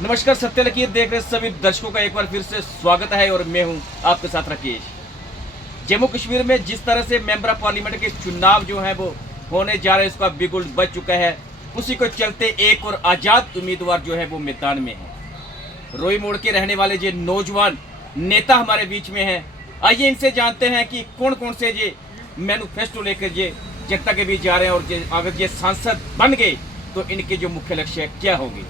नमस्कार, सत्य लकीर देख रहे सभी दर्शकों का एक बार फिर से स्वागत है और मैं हूं आपके साथ राकेश। जम्मू कश्मीर में जिस तरह से मेंबर ऑफ पार्लियामेंट के चुनाव जो है वो होने जा रहे हैं, उसका बिगुल बज चुका है। उसी को चलते एक और आज़ाद उम्मीदवार जो है वो मैदान में है। रोई मोड़ के रहने वाले जो नौजवान नेता हमारे बीच में हैं, आइए इनसे जानते हैं कि कौन कौन से ये मैनिफेस्टो लेकर ये जनता के बीच जा रहे हैं और अगर ये सांसद बन गए तो इनके जो मुख्य लक्ष्य क्या होंगे।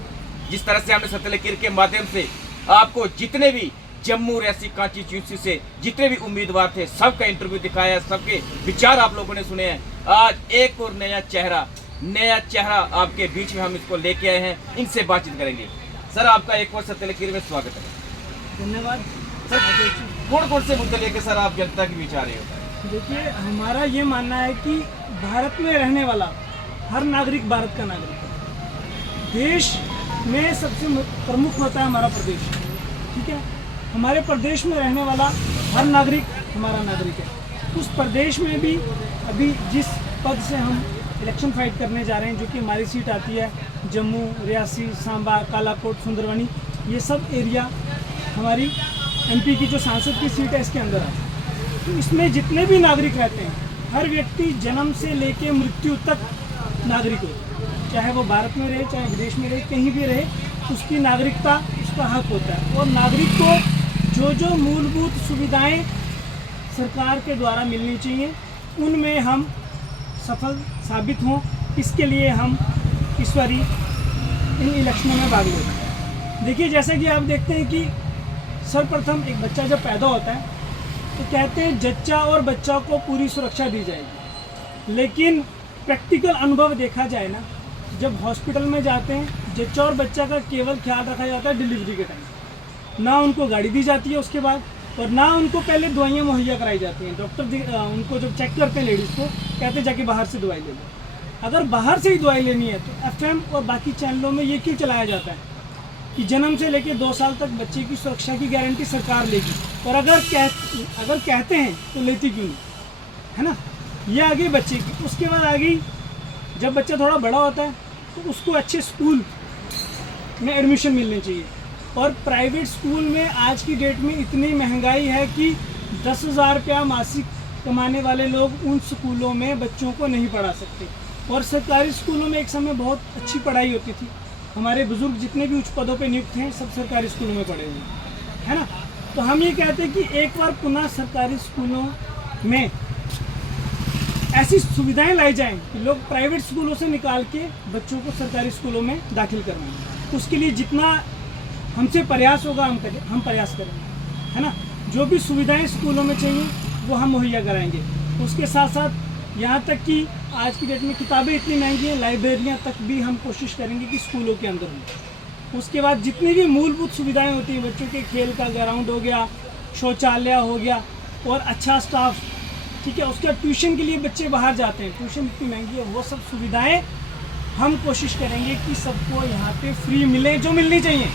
जिस तरह से हमने सत्य लकीर के माध्यम से आपको जितने भी जम्मू रियासी कॉन्स्टिट्यूंसी से जितने भी उम्मीदवार थे सबका इंटरव्यू दिखाया, सबके विचार आप लोगों ने सुने हैं। आज एक और नया चेहरा आपके बीच में हम इसको लेके आए हैं, इनसे बातचीत करेंगे। सर, आपका एक और सत्य लकीर में स्वागत है। धन्यवाद। सर, कौन कौन से मुद्दे लेके सर आप जनता के बीच आ रहे हो? देखिए, हमारा ये मानना है कि भारत में रहने वाला हर नागरिक भारत का नागरिक है। देश में सबसे प्रमुख होता है हमारा प्रदेश, ठीक है। हमारे प्रदेश में रहने वाला हर नागरिक हमारा नागरिक है। उस प्रदेश में भी अभी जिस पद से हम इलेक्शन फाइट करने जा रहे हैं, जो कि हमारी सीट आती है जम्मू, रियासी, सांबा, कालाकोट, सुंदरबनी, ये सब एरिया हमारी एमपी की जो सांसद की सीट है इसके अंदर है। तो इसमें जितने भी नागरिक रहते हैं, हर व्यक्ति जन्म से लेके मृत्यु तक नागरिक हो, चाहे वो भारत में रहे, चाहे विदेश में रहे, कहीं भी रहे, उसकी नागरिकता उसका हक होता है। और नागरिक को जो जो मूलभूत सुविधाएं सरकार के द्वारा मिलनी चाहिए, उनमें हम सफल साबित हों, इसके लिए हम इस बारी इन इलेक्शनों में भाग लेते हैं। देखिए, जैसे कि आप देखते हैं कि सर्वप्रथम एक बच्चा जब पैदा होता है तो कहते हैं जच्चा और बच्चा को पूरी सुरक्षा दी जाएगी, लेकिन प्रैक्टिकल अनुभव देखा जाए ना, जब हॉस्पिटल में जाते हैं जच्चा और बच्चा का केवल ख्याल रखा जाता है डिलीवरी के टाइम। ना उनको गाड़ी दी जाती है उसके बाद, और ना उनको पहले दवाइयाँ मुहैया कराई जाती हैं। डॉक्टर उनको जब चेक करते हैं लेडीज़ को, कहते हैं जाके बाहर से दवाई ले लो। अगर बाहर से ही दवाई लेनी है तो एफएम और बाकी चैनलों में ये क्यों चलाया जाता है कि जन्म से लेकर 2 साल तक बच्चे की सुरक्षा की गारंटी सरकार लेगी, और अगर कहते हैं तो लेती क्यों नहीं, है ना। ये आ गई बच्चे की। उसके बाद आ गई जब बच्चा थोड़ा बड़ा होता है तो उसको अच्छे स्कूल में एडमिशन मिलनी चाहिए। और प्राइवेट स्कूल में आज की डेट में इतनी महंगाई है कि 10,000 रुपया मासिक कमाने वाले लोग उन स्कूलों में बच्चों को नहीं पढ़ा सकते। और सरकारी स्कूलों में एक समय बहुत अच्छी पढ़ाई होती थी। हमारे बुजुर्ग जितने भी उच्च पदों पे नियुक्त हैं सब सरकारी स्कूलों में पढ़े हुए, है ना। तो हम ये कहते हैं कि एक बार पुनः सरकारी स्कूलों में ऐसी सुविधाएं लाई जाएं कि लोग प्राइवेट स्कूलों से निकाल के बच्चों को सरकारी स्कूलों में दाखिल करवाएं। उसके लिए जितना हमसे प्रयास होगा हम प्रयास करेंगे, है ना। जो भी सुविधाएं स्कूलों में चाहिए वो हम मुहैया कराएंगे। उसके साथ साथ यहाँ तक कि आज की डेट में किताबें इतनी महंगी हैं, लाइब्रेरियाँ तक भी हम कोशिश करेंगे कि स्कूलों के अंदर हों। उसके बाद जितनी भी मूलभूत सुविधाएँ होती हैं, बच्चों के खेल का ग्राउंड हो गया, शौचालय हो गया, और अच्छा स्टाफ, ठीक है। उसके बाद ट्यूशन के लिए बच्चे बाहर जाते हैं, ट्यूशन इतनी महंगी है, वो सब सुविधाएं हम कोशिश करेंगे कि सबको यहाँ पे फ्री मिले, जो मिलनी चाहिए।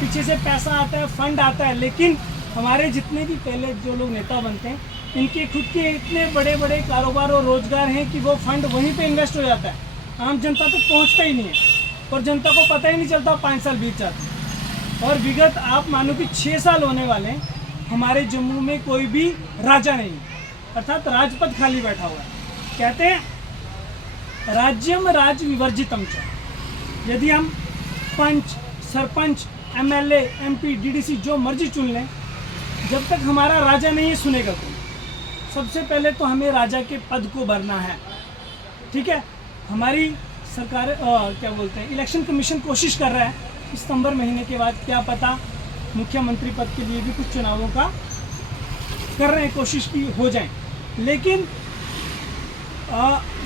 पीछे से पैसा आता है, फंड आता है, लेकिन हमारे जितने भी पहले जो लोग नेता बनते हैं, इनके खुद के इतने बड़े बड़े कारोबार और रोजगार हैं कि वो फंड वहीं पे इन्वेस्ट हो जाता है, आम जनता तक पहुँचता ही नहीं है, और जनता को पता ही नहीं चलता 5 साल बीत जाते हैं। और विगत आप मानो कि 6 साल होने वाले हैं, हमारे जम्मू में कोई भी राजा नहीं है, अर्थात राजपद खाली बैठा हुआ है। कहते हैं राज्यम राज विवर्जितम च। यदि हम पंच, सरपंच, एमएलए, एमपी, डीडीसी जो मर्जी चुन लें, जब तक हमारा राजा नहीं है सुनेगा कोई। सबसे पहले तो हमें राजा के पद को भरना है, ठीक है। हमारी सरकार क्या बोलते हैं, इलेक्शन कमीशन कोशिश कर रहा है कि सितंबर महीने के बाद क्या पता मुख्यमंत्री पद के लिए भी कुछ चुनावों का कर रहे हैं, कोशिश की हो जाए। लेकिन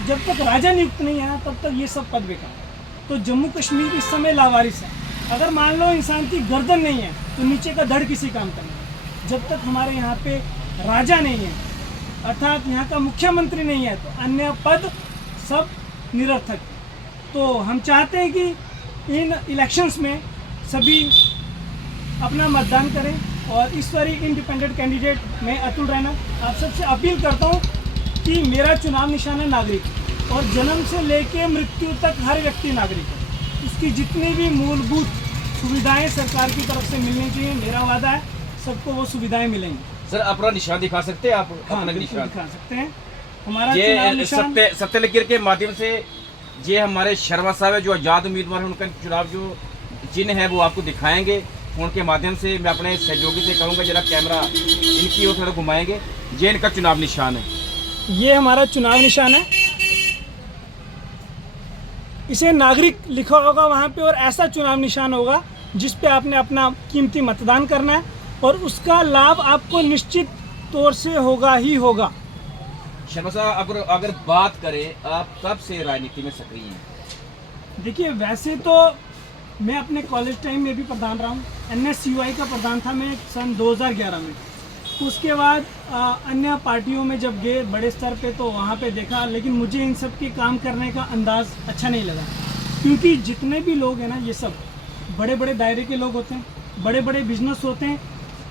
जब तक राजा नियुक्त नहीं आया तब तक ये सब पद बेकार। तो जम्मू कश्मीर इस समय लावारिस है। अगर मान लो इंसान की गर्दन नहीं है तो नीचे का धड़ किसी काम का नहीं। जब तक हमारे यहाँ पे राजा नहीं है, अर्थात यहाँ का मुख्यमंत्री नहीं है, तो अन्य पद सब निरर्थक है। तो हम चाहते हैं कि इन इलेक्शंस में सभी अपना मतदान करें, और इस बारी इंडिपेंडेंट कैंडिडेट मैं अतुल रैना आप सबसे अपील करता हूँ कि मेरा चुनाव निशान है नागरिक, और जन्म से लेके मृत्यु तक हर व्यक्ति नागरिक है। उसकी जितनी भी मूलभूत सुविधाएं सरकार की तरफ से मिलनी चाहिए। मेरा वादा है सबको वो सुविधाएं मिलेंगी। सर अपना निशान दिखा सकते हैं आप? हाँ, अपना बिल्कुल निशान दिखा सकते हैं। हमारा चुनाव ये निशान सत्य लकीर के माध्यम से ये हमारे शर्मा साहब है जो आज़ाद उम्मीदवार हैं, उनका चुनाव जो चिन्ह है वो आपको दिखाएंगे। फोन के माध्यम से मैं अपने सहयोगी से कहूँगा जरा कैमरा इनकी ओर थोड़ा घुमाएंगे। ये इनका चुनाव निशान है। ये हमारा चुनाव निशान है। इसे नागरिक लिखा होगा वहाँ पे, और ऐसा चुनाव निशान होगा जिस पे आपने अपना कीमती मतदान करना है और उसका लाभ आपको निश्चित तौर से होगा ही होगा। शर्मा साहब अगर बात करें आप कब से राजनीति में सक्रिय हैं? देखिए वैसे तो मैं अपने कॉलेज टाइम में भी प्रधान रहा हूँ। NSUI का प्रधान था मैं सन 2011 में। उसके बाद अन्य पार्टियों में जब गए बड़े स्तर पे तो वहाँ पे देखा, लेकिन मुझे इन सब के काम करने का अंदाज़ अच्छा नहीं लगा, क्योंकि जितने भी लोग हैं ना ये सब बड़े बड़े दायरे के लोग होते हैं, बड़े बड़े बिजनेस होते हैं।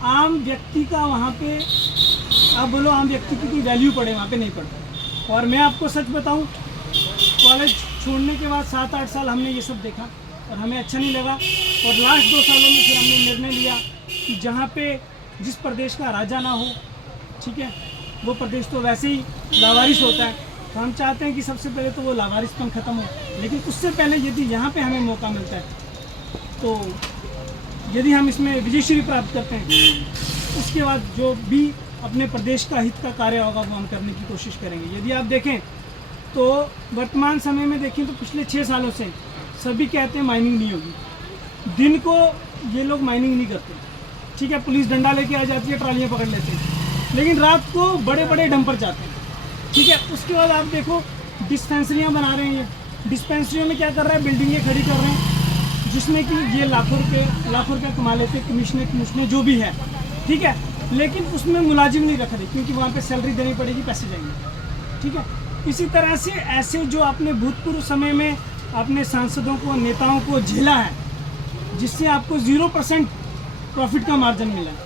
आम व्यक्ति का वहाँ पे आप बोलो आम व्यक्ति की वैल्यू पड़े वहाँ पे नहीं पड़ता। और मैं आपको सच बताऊँ, कॉलेज छोड़ने के बाद 7-8 साल हमने ये सब देखा और हमें अच्छा नहीं लगा। और लास्ट 2 सालों में फिर हमने निर्णय लिया कि जहाँ पे जिस प्रदेश का राजा ना हो, ठीक है, वो प्रदेश तो वैसे ही लावारिस होता है, तो हम चाहते हैं कि सबसे पहले तो वो लावारिसपन ख़त्म हो। लेकिन उससे पहले यदि यहाँ पे हमें मौका मिलता है तो यदि हम इसमें विजयश्री प्राप्त करते हैं, उसके बाद जो भी अपने प्रदेश का हित का कार्य होगा वो हम करने की कोशिश करेंगे। यदि आप देखें तो वर्तमान समय में देखें तो पिछले 6 सालों से सभी कहते हैं माइनिंग नहीं होगी। दिन को ये लोग माइनिंग नहीं करते, ठीक है, पुलिस डंडा लेके आ जाती है, ट्रालियाँ पकड़ लेते हैं, लेकिन रात को बड़े बड़े डंपर जाते हैं, ठीक है। उसके बाद आप देखो डिस्पेंसरियाँ बना रहे हैं। ये डिस्पेंसरियों में क्या कर रहा है, बिल्डिंगें खड़ी कर रहे हैं जिसमें कि ये लाखों रुपये कमा लेते, कमीशनें जो भी है, ठीक है, लेकिन उसमें मुलाजिम नहीं रख रहे क्योंकि वहाँ पे सैलरी देनी पड़ेगी, पैसे जाएंगे, ठीक है। इसी तरह से ऐसे जो आपने भूतपूर्व समय में अपने सांसदों को, नेताओं को झेला है, जिससे आपको 0% प्रॉफिट का मार्जिन मिला है,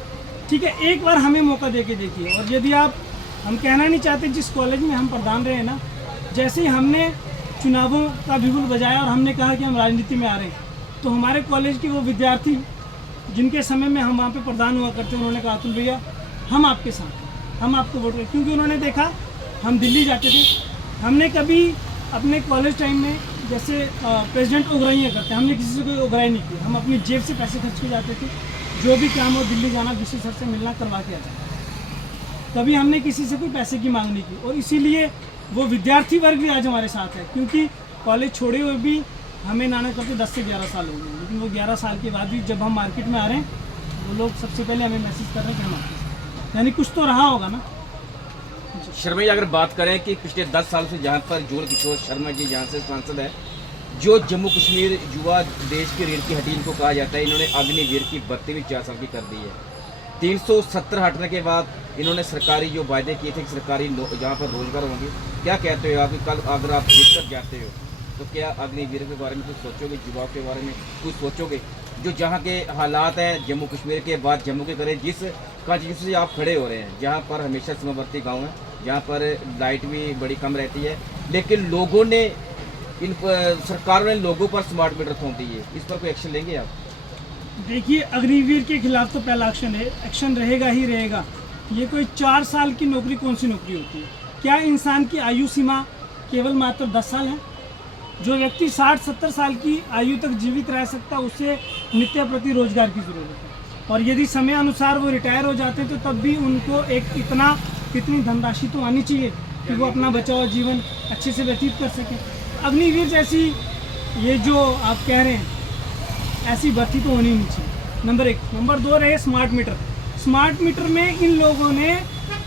ठीक है, एक बार हमें मौका दे के देखिए। और यदि हम कहना नहीं चाहते, जिस कॉलेज में हम प्रधान रहे हैं ना, जैसे ही हमने चुनावों का बिगुल बजाया और हमने कहा कि हम राजनीति में आ रहे हैं, तो हमारे कॉलेज के वो विद्यार्थी जिनके समय में हम वहाँ पे प्रधान हुआ करते, उन्होंने कहा अतुल भैया हम आपके साथ हैं, हम आपको वोट करें, क्योंकि उन्होंने देखा हम दिल्ली जाते थे। हमने कभी अपने कॉलेज टाइम में जैसे प्रेसिडेंट उगराइयाँ करते हैं, हमने किसी से कोई उगराई नहीं की, हम अपनी जेब से पैसे खर्च के जाते थे, जो भी काम हो दिल्ली जाना, विशेष सर से मिलना, करवा के आ जाना। कभी हमने किसी से कोई पैसे की मांग नहीं की, और इसीलिए वो विद्यार्थी वर्ग भी आज हमारे साथ है, क्योंकि कॉलेज छोड़े हुए भी हमें नाना करते 10 से 11 साल हो गए, लेकिन वो 11 साल के बाद भी जब हम मार्केट में आ रहे हैं वो लोग सबसे पहले हमें मैसेज कर रहे हैं कि हम आपके साथ, यानी कुछ तो रहा होगा ना। शर्मा जी अगर बात करें कि पिछले 10 साल से जहाँ पर जुगल किशोर शर्मा जी यहाँ से सांसद है, जो जम्मू कश्मीर युवा देश की रीढ़ की हड्डी इनको कहा जाता है, इन्होंने अग्निवीर की भर्ती भी 4 साल की कर दी है। 370 हटने के बाद इन्होंने सरकारी जो वायदे किए थे कि सरकारी जहाँ पर रोजगार होंगे, क्या कहते हो आप? कल अगर आप जीत कर जाते हो तो क्या अग्निवीर के बारे में कुछ सोचोगे, युवाओं के बारे में कुछ सोचोगे? जो जहाँ के हालात हैं जम्मू कश्मीर के बाद जम्मू के करें जिस कंस्टिट्यूंसी से आप खड़े हो रहे हैं, जहाँ पर हमेशा सीमावर्ती गाँव है, जहाँ पर लाइट भी बड़ी कम रहती है, लेकिन लोगों ने सरकार ने लोगों पर स्मार्ट मीटर थोप दी है, इस पर कोई एक्शन लेंगे आप? देखिए अग्निवीर के खिलाफ तो पहला एक्शन रहेगा ही रहेगा। ये कोई 4 साल की नौकरी कौन सी नौकरी होती है? क्या इंसान की आयु सीमा केवल मात्र 10 साल है? जो व्यक्ति 60-70 साल की आयु तक जीवित रह सकता है, उसे नित्य प्रति रोजगार की ज़रूरत है, और यदि समय अनुसार वो रिटायर हो जाते हैं तो तब भी उनको इतनी धनराशि तो आनी चाहिए कि वो अपना बचा हुआ जीवन अच्छे से व्यतीत कर सकें। अग्निवीर जैसी ये जो आप कह रहे हैं ऐसी भर्ती तो होनी नहीं चाहिए, नंबर 1। नंबर 2 रहे स्मार्ट मीटर। स्मार्ट मीटर में इन लोगों ने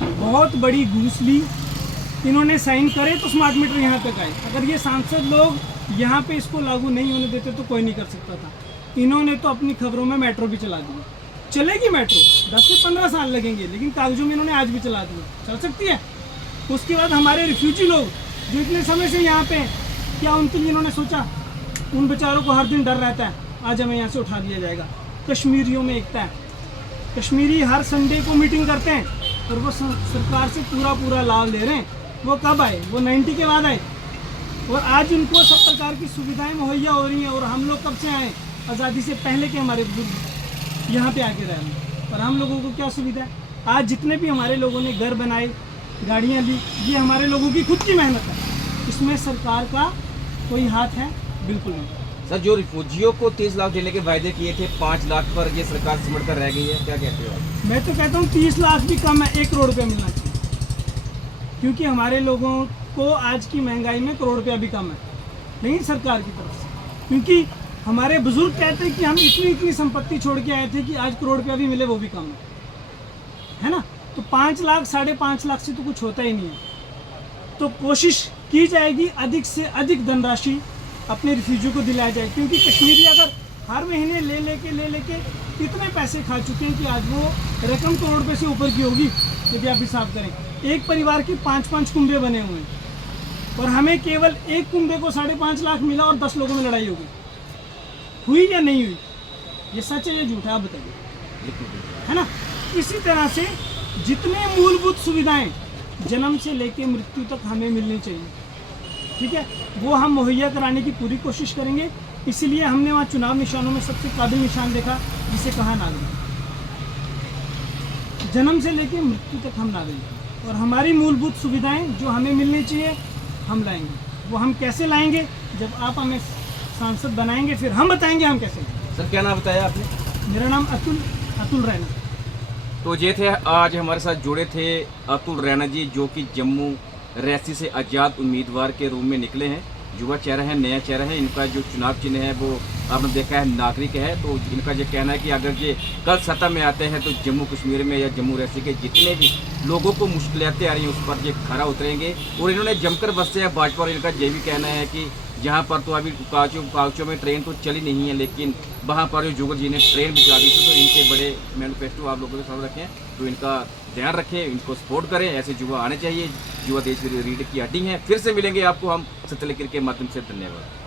बहुत बड़ी घूस ली, इन्होंने साइन करे तो स्मार्ट मीटर यहाँ तक आए। अगर ये सांसद लोग यहाँ पे इसको लागू नहीं होने देते तो कोई नहीं कर सकता था। इन्होंने तो अपनी खबरों में मेट्रो भी चला दी। चलेगी मेट्रो, 10 से 15 साल लगेंगे, लेकिन कागजों में इन्होंने आज भी चला दिया, चल सकती है। उसके बाद हमारे रिफ्यूजी लोग जो इतने समय से यहाँ पे, क्या उनके लिए इन्होंने सोचा? उन बेचारों को हर दिन डर रहता है आज हमें यहाँ से उठा दिया जाएगा। कश्मीरियों में एकता है, कश्मीरी हर संडे को मीटिंग करते हैं और वो सरकार से पूरा लाभ ले रहे हैं। वो कब आए? वो 90 के बाद आए, और आज उनको सब प्रकार की सुविधाएं मुहैया हो रही हैं। और हम लोग कब से आए? आज़ादी से पहले के हमारे बुजुर्ग यहाँ पे आके रहे हैं। पर हम लोगों को क्या सुविधा है, आज जितने भी हमारे लोगों ने घर बनाए, गाड़ियाँ ली, ये हमारे लोगों की खुद की मेहनत है, इसमें सरकार का कोई हाथ है बिल्कुल नहीं। सर, जो रिफ्यूजियों को 30 लाख देने के वायदे किए थे, 5 लाख पर ये सरकार सिमट कर रह गई है, क्या कहते हो आप? मैं तो कहता हूँ 30 लाख भी कम है, 1 करोड़ रुपया मिलना चाहिए, क्योंकि हमारे लोगों को आज की महंगाई में करोड़ रुपया भी कम है, लेकिन सरकार की तरफ से, क्योंकि हमारे बुजुर्ग कहते हैं कि हम इतनी संपत्ति छोड़ के आए थे कि आज करोड़ रुपया भी मिले वो भी कम है ना। तो 5 लाख 5.5 लाख से तो कुछ होता ही नहीं है। तो कोशिश की जाएगी अधिक से अधिक धनराशि अपने रिफ्यूजियों को दिलाया जाए, क्योंकि कश्मीरी अगर हर महीने ले लेके इतने पैसे खा चुके हैं कि आज वो रकम करोड़ रुपये से ऊपर की होगी यदि आप हिसाब करें। एक परिवार की 5-5 कुंबे बने हुए हैं और हमें केवल एक कुंबे को 5.5 लाख मिला और 10 लोगों में लड़ाई होगी। हुई या नहीं हुई, ये सच है या झूठ है, आप बताइए, है ना। इसी तरह से जितने मूलभूत सुविधाएं जन्म से लेकर मृत्यु तक हमें मिलनी चाहिए, ठीक है, वो हम मुहैया कराने की पूरी कोशिश करेंगे। इसीलिए हमने वहाँ चुनाव निशानों में सबसे काबिल निशान देखा जिसे कहा नागरिक, जन्म से लेकर मृत्यु तक हम नागरिक, और हमारी मूलभूत सुविधाएं जो हमें मिलनी चाहिए हम लाएंगे। वो हम कैसे लाएंगे, जब आप हमें सांसद बनाएंगे फिर हम बताएंगे हम कैसे लाएंगे। सर, क्या नाम बताया आपने? मेरा नाम अतुल रैना। तो ये थे आज हमारे साथ जुड़े थे अतुल रैना जी, जो कि जम्मू रैसी से आज़ाद उम्मीदवार के रूप में निकले हैं। युवा चेहरा है, नया चेहरा है। इनका जो चुनाव चिन्ह है वो आपने देखा है नागरिक है। तो इनका ये कहना है कि अगर ये कल सत्ता में आते हैं तो जम्मू कश्मीर में या जम्मू रैसी के जितने भी लोगों को मुश्किलें आ रही हैं उस पर ये खरा उतरेंगे। और इन्होंने जमकर बसते हैं भाजपा, और इनका ये भी कहना है कि जहाँ पर तो अभी कागजों में ट्रेन तो चली नहीं है, लेकिन वहाँ पर जुगल जी ने ट्रेन बिछा दी थी। तो इनके बड़े मैनिफेस्टो आप लोगों के साथ रखें, तो इनका ध्यान रखें, इनको सपोर्ट करें। ऐसे युवा आने चाहिए, युवा देश की रीढ़ की हड्डी हैं। फिर से मिलेंगे आपको हम सत्यलेखन के माध्यम से। धन्यवाद।